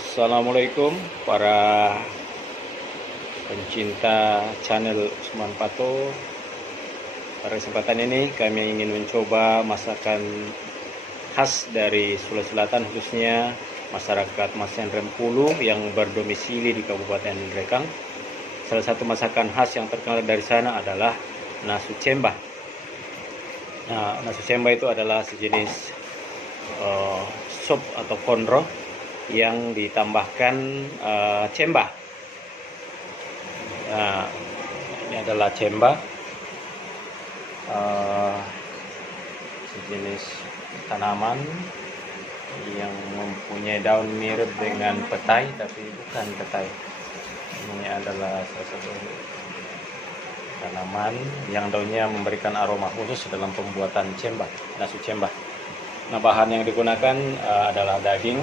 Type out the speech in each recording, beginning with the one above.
Assalamualaikum para pencinta channel Usman Pato. Pada kesempatan ini kami ingin mencoba masakan khas dari Sulawesi Selatan, khususnya masyarakat Masen Rempulu yang berdomisili di Kabupaten Rekang. Salah satu masakan khas yang terkenal dari sana adalah nasu cembah. Nah, nasu cembah itu adalah sejenis sup atau konro yang ditambahkan cembah. Nah, ini adalah cembah, sejenis tanaman yang mempunyai daun mirip dengan petai, tapi bukan petai. Ini adalah salah satu tanaman yang daunnya memberikan aroma khusus dalam pembuatan cembah, nasu cembah. Nah, bahan yang digunakan adalah daging.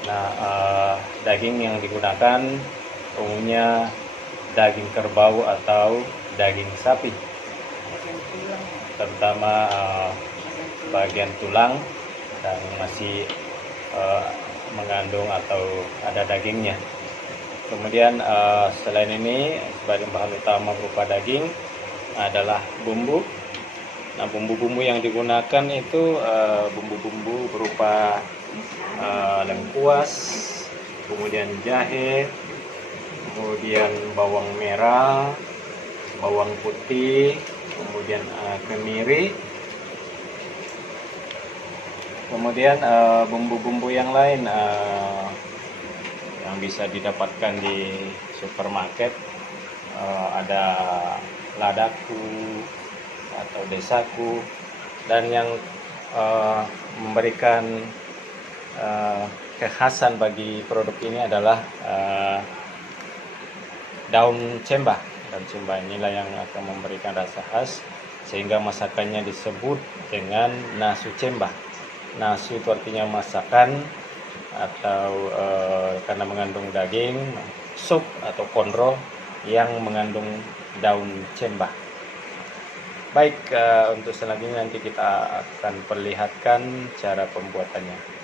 Nah, daging yang digunakan umumnya daging kerbau atau daging sapi, terutama bagian tulang dan masih mengandung atau ada dagingnya. Kemudian selain ini, sebagai bahan utama berupa daging adalah bumbu. Nah, bumbu-bumbu yang digunakan itu bumbu-bumbu berupa lengkuas, kemudian jahe, kemudian bawang merah, bawang putih, kemudian kemiri, kemudian bumbu-bumbu yang lain yang bisa didapatkan di supermarket, ada ladaku atau desaku, dan yang memberikan kekhasan bagi produk ini adalah daun cembah. Daun cembah inilah yang akan memberikan rasa khas, sehingga masakannya disebut dengan nasu cembah. Nasu itu artinya masakan atau karena mengandung daging, sup atau konro yang mengandung daun cembah. Baik, untuk selanjutnya nanti kita akan perlihatkan cara pembuatannya.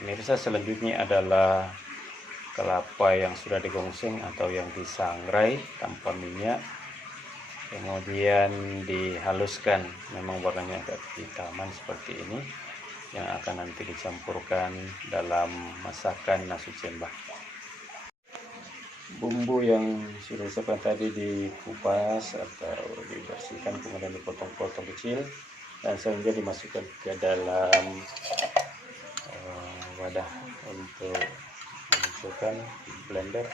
Pemirsa, selanjutnya adalah kelapa yang sudah digongseng atau yang disangrai tanpa minyak, kemudian dihaluskan. Memang warnanya agak hitaman seperti ini, yang akan nanti dicampurkan dalam masakan nasu cembah. Bumbu yang sudah disediakan tadi dikupas atau dibersihkan, kemudian dipotong-potong kecil, dan selanjutnya dimasukkan ke dalam wadah untuk memasukkan blender.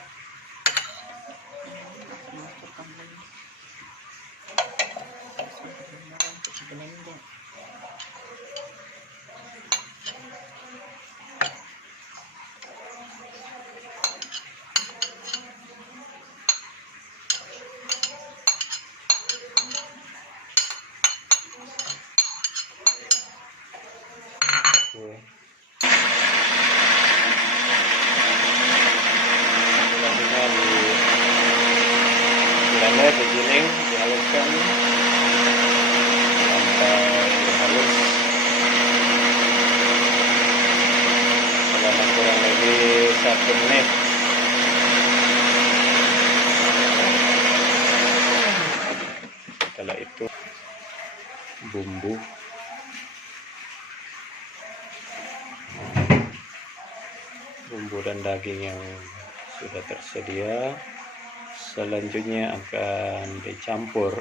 Selanjutnya digiling, dihaluskan sampai halus selama kurang lebih 1 menit. Setelah itu bumbu dan daging yang sudah tersedia selanjutnya akan dicampur.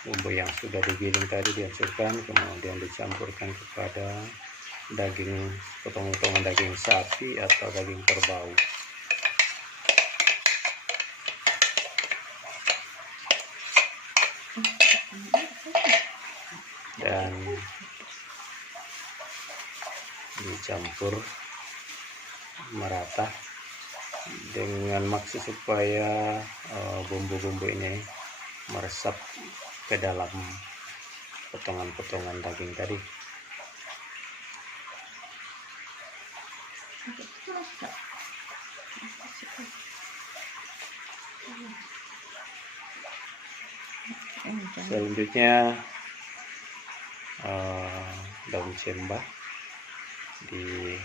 Bumbu yang sudah digiling tadi dihancurkan, kemudian dicampurkan kepada daging, potongan daging sapi atau daging kerbau. Dan dicampur merata dengan maksud supaya bumbu-bumbu ini meresap ke dalam potongan-potongan daging tadi. Selanjutnya daun cembah di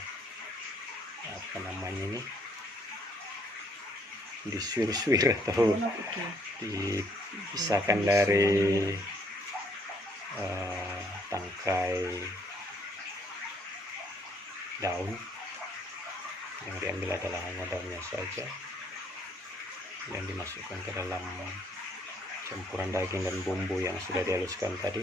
disuir-suir atau dipisahkan dari tangkai daun. Yang diambil adalah hanya daunnya saja, yang dimasukkan ke dalam campuran daging dan bumbu yang sudah dihaluskan tadi.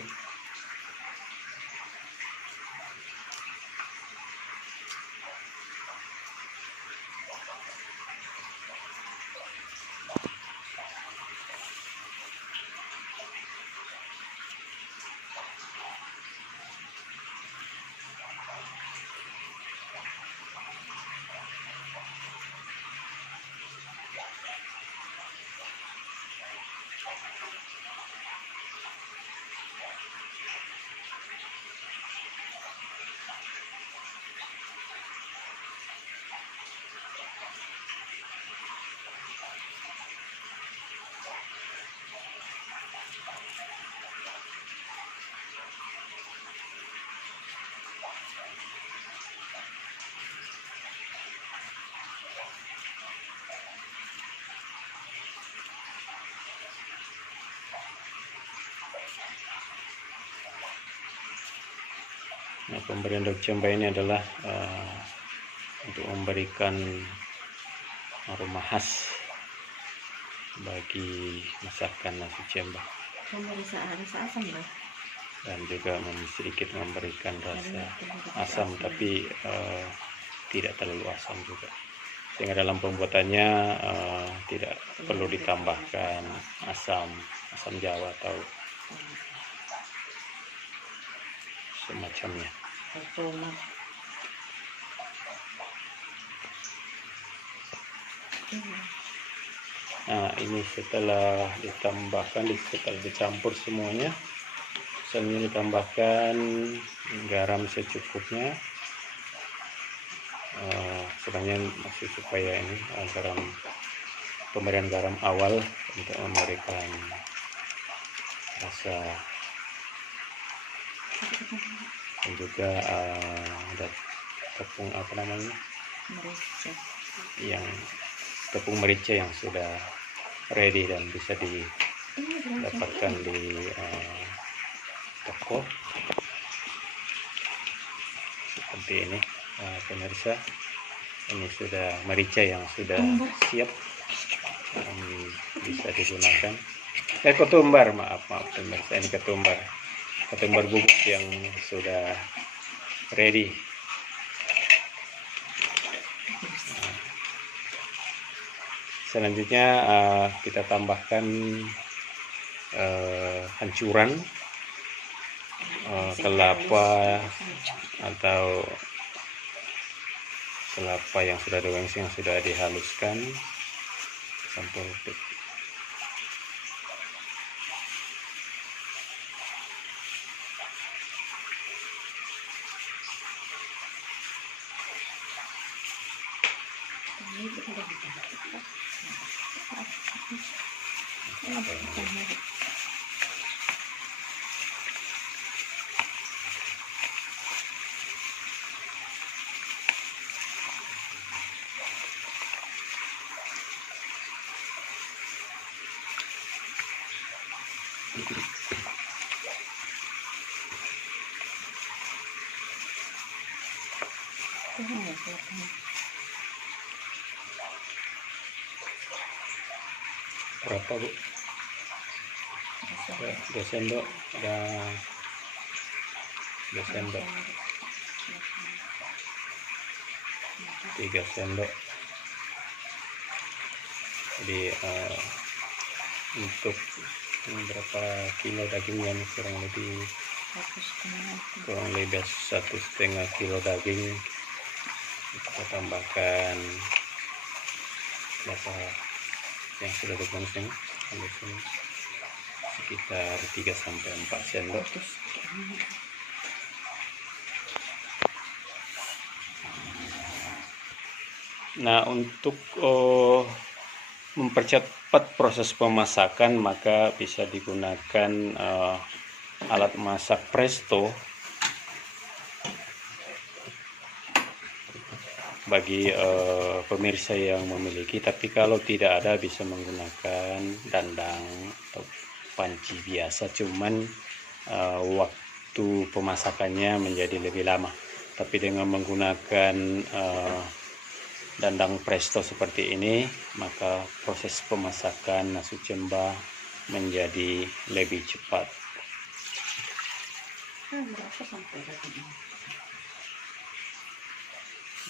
Nah, pemberian daun cembah ini adalah untuk memberikan aroma khas bagi masakan nasi cembah. Rasa asam ya? Dan juga sedikit memberikan rasa asam, tapi tidak terlalu asam juga. Sehingga dalam pembuatannya tidak perlu ditambahkan asam jawa atau semacamnya. Nah, ini setelah dicampur semuanya, selanjutnya ditambahkan garam secukupnya. Sebenarnya masih supaya ini pemberian garam awal untuk memberikan rasa, dan juga ada tepung merica yang sudah ready dan bisa didapatkan di toko seperti ini. Pemirsa, ini sudah merica yang sudah siap dan bisa digunakan. Ketumbar, maaf pemirsa, ini ketumbar bubuk yang sudah ready. Selanjutnya kita tambahkan hancuran kelapa atau kelapa yang sudah yang sudah dihaluskan, campur. Berapa, Bu? 2 sendok dan 2 sendok, 3 sendok. Jadi untuk berapa kilo dagingnya, kurang lebih 1,5 kilo daging. Kita tambahkan kelapa yang sudah digongseng di sini. sekitar 3-4 sendok. Nah, untuk mempercepat proses pemasakan maka bisa digunakan alat masak presto bagi pemirsa yang memiliki, tapi kalau tidak ada bisa menggunakan dandang atau panci biasa, cuman waktu pemasakannya menjadi lebih lama. Tapi dengan menggunakan dandang presto seperti ini maka proses pemasakan nasi cemba menjadi lebih cepat.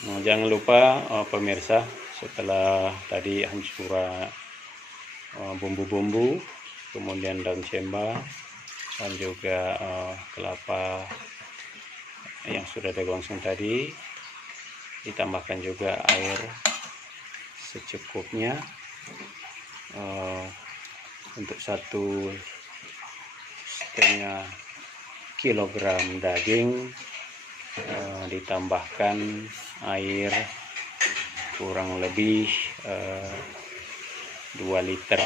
Nah, jangan lupa pemirsa, setelah tadi hancura bumbu-bumbu, kemudian daun cemba dan juga kelapa yang sudah digongsong tadi, ditambahkan juga air secukupnya. Untuk 1,5 kilogram daging ditambahkan air kurang lebih 2 liter.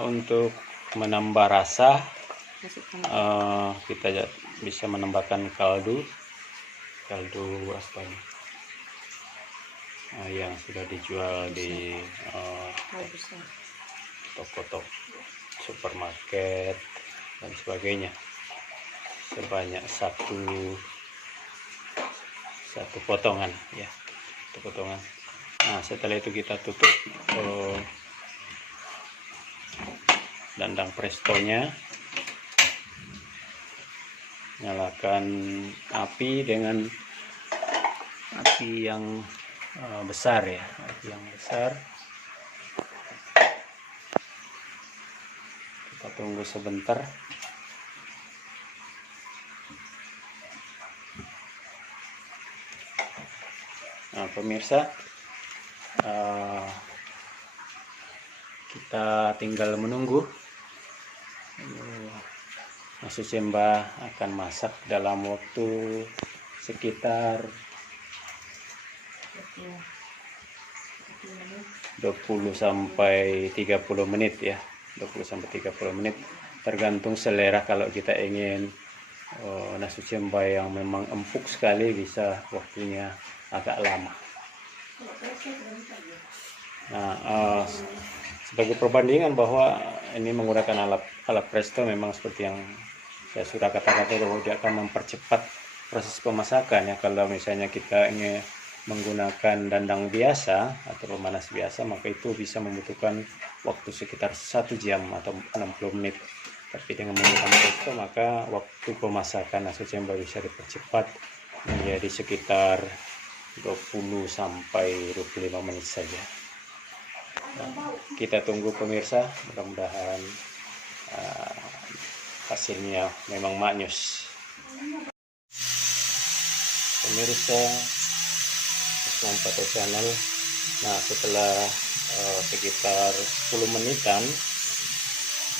Untuk menambah rasa, kita bisa menambahkan kaldu asam yang sudah dijual di toko-toko supermarket dan sebagainya, sebanyak satu potongan ya, satu potongan. Nah, setelah itu kita tutup dandang prestonya, nyalakan api dengan api yang besar ya, api yang besar. Kita tunggu sebentar. Nah, pemirsa, kita tinggal menunggu. Nasi cemba akan masak dalam waktu sekitar 20-30 menit ya, 20-30 menit, tergantung selera. Kalau kita ingin nasi cemba yang memang empuk sekali, bisa waktunya agak lama. Nah, sebagai perbandingan bahwa ini menggunakan alat presto, memang seperti yang saya sudah katakan tadi, bahwa dia akan mempercepat proses pemasakan ya. Kalau misalnya kita ingin menggunakan dandang biasa atau pemanas biasa, maka itu bisa membutuhkan waktu sekitar 1 jam atau 60 menit. Tapi dengan menggunakan presto maka waktu pemasakan nasi cemba bisa dipercepat menjadi sekitar 20-25 menit saja. Nah, kita tunggu pemirsa, mudah-mudahan hasilnya memang maknyus. Pemirsa Pato Channel, nah setelah sekitar 10 menitan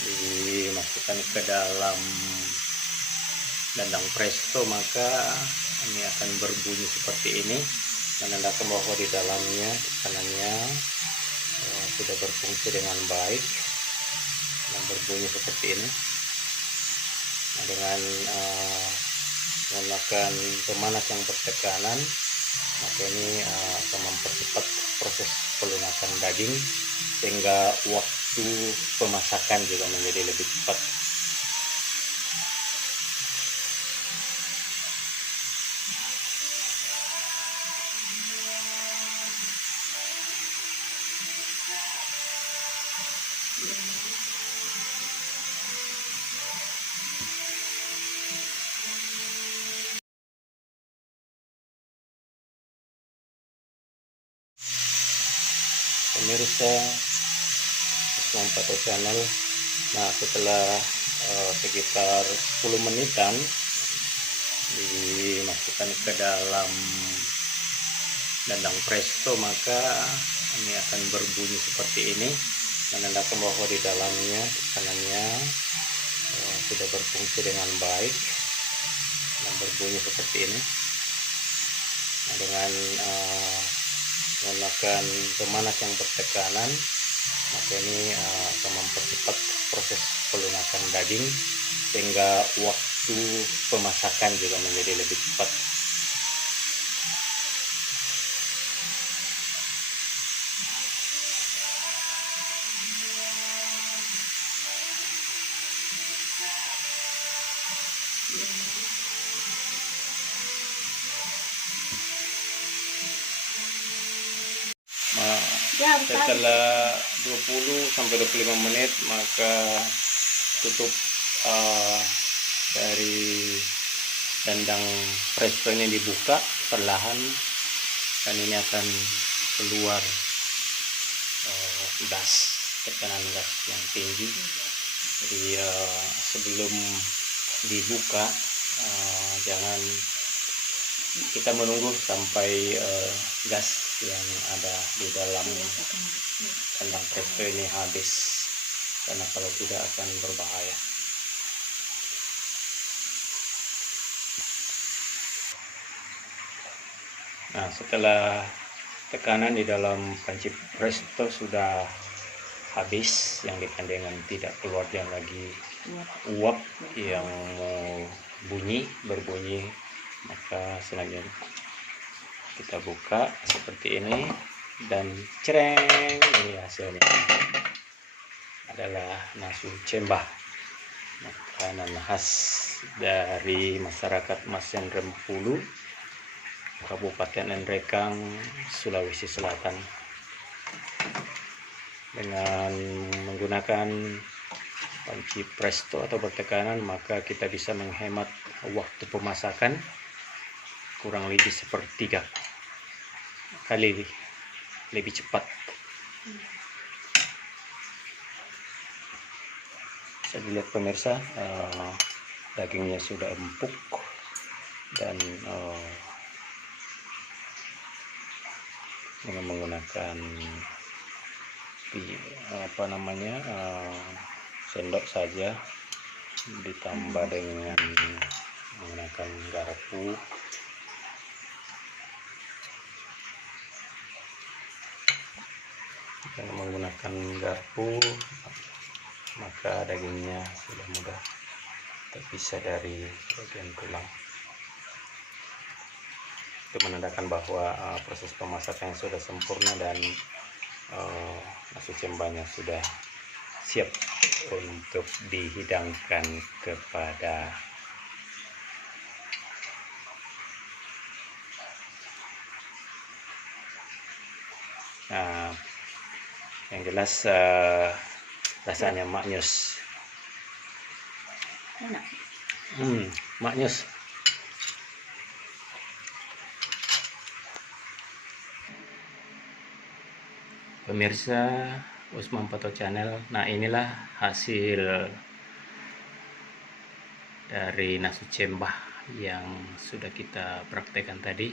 dimasukkan ke dalam dandang presto, maka ini akan berbunyi seperti ini, menandakan bahwa di dalamnya, tekanannya sudah berfungsi dengan baik dan berbunyi seperti ini. Nah, dengan menggunakan pemanas yang bertekanan, maka ini akan mempercepat proses pelunakan daging sehingga waktu pemasakan juga menjadi lebih cepat. Pemirsa Mampato Channel. Nah, setelah sekitar 10 menitan dimasukkan ke dalam dandang presto, maka ini akan berbunyi seperti ini, menandakan bahwa di dalamnya tekanannya sudah berfungsi dengan baik dan berbunyi seperti ini. Nah, dengan menggunakan pemanas yang bertekanan, maka ini akan mempercepat proses pelunakan daging sehingga waktu pemasakan juga menjadi lebih cepat. Setelah 20 sampai 25 menit maka tutup dari dandang presto ini dibuka perlahan, dan ini akan keluar gas, tekanan gas yang tinggi. Jadi sebelum dibuka jangan kita menunggu sampai gas yang ada di dalam kandang presto ini habis, karena kalau tidak akan berbahaya. Nah, setelah tekanan di dalam panci presto sudah habis, yang dikandengan tidak keluar dan lagi uap yang mau berbunyi, maka selanjutnya kita buka seperti ini, dan cereng, ini hasilnya adalah nasu cembah, makanan khas dari masyarakat Masen Rempulu, Kabupaten Nrekang, Sulawesi Selatan. Dengan menggunakan panci presto atau bertekanan, maka kita bisa menghemat waktu pemasakan kurang lebih sepertiga kali lebih cepat. Bisa dilihat pemirsa, dagingnya sudah empuk dan dengan menggunakan sendok saja, ditambah dengan menggunakan garpu. Dengan menggunakan garpu, maka dagingnya sudah mudah terpisah dari bagian tulang. Itu menandakan bahwa proses pemasakan sudah sempurna dan nasu cembahnya sudah siap untuk dihidangkan kepada yang jelas rasanya maknyus. Enak. Maknyus. Pemirsa Mampato Channel, nah inilah hasil dari nasu cembah yang sudah kita praktekkan tadi.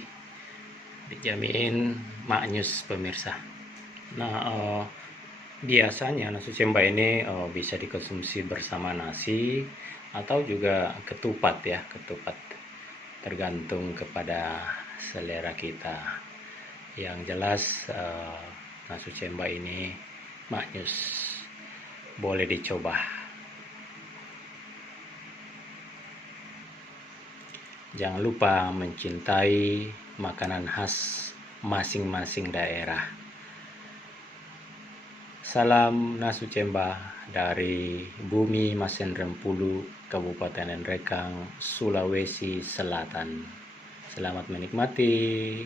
Dijamin maknyus pemirsa. Nah, biasanya nasu cembah ini bisa dikonsumsi bersama nasi atau juga ketupat ya, ketupat, tergantung kepada selera kita. Yang jelas nasu cembah ini maknyus, boleh dicoba. Jangan lupa mencintai makanan khas masing-masing daerah. Salam nasu cembah dari bumi Masen Rempulu, Kabupaten Nrekang, Sulawesi Selatan. Selamat menikmati.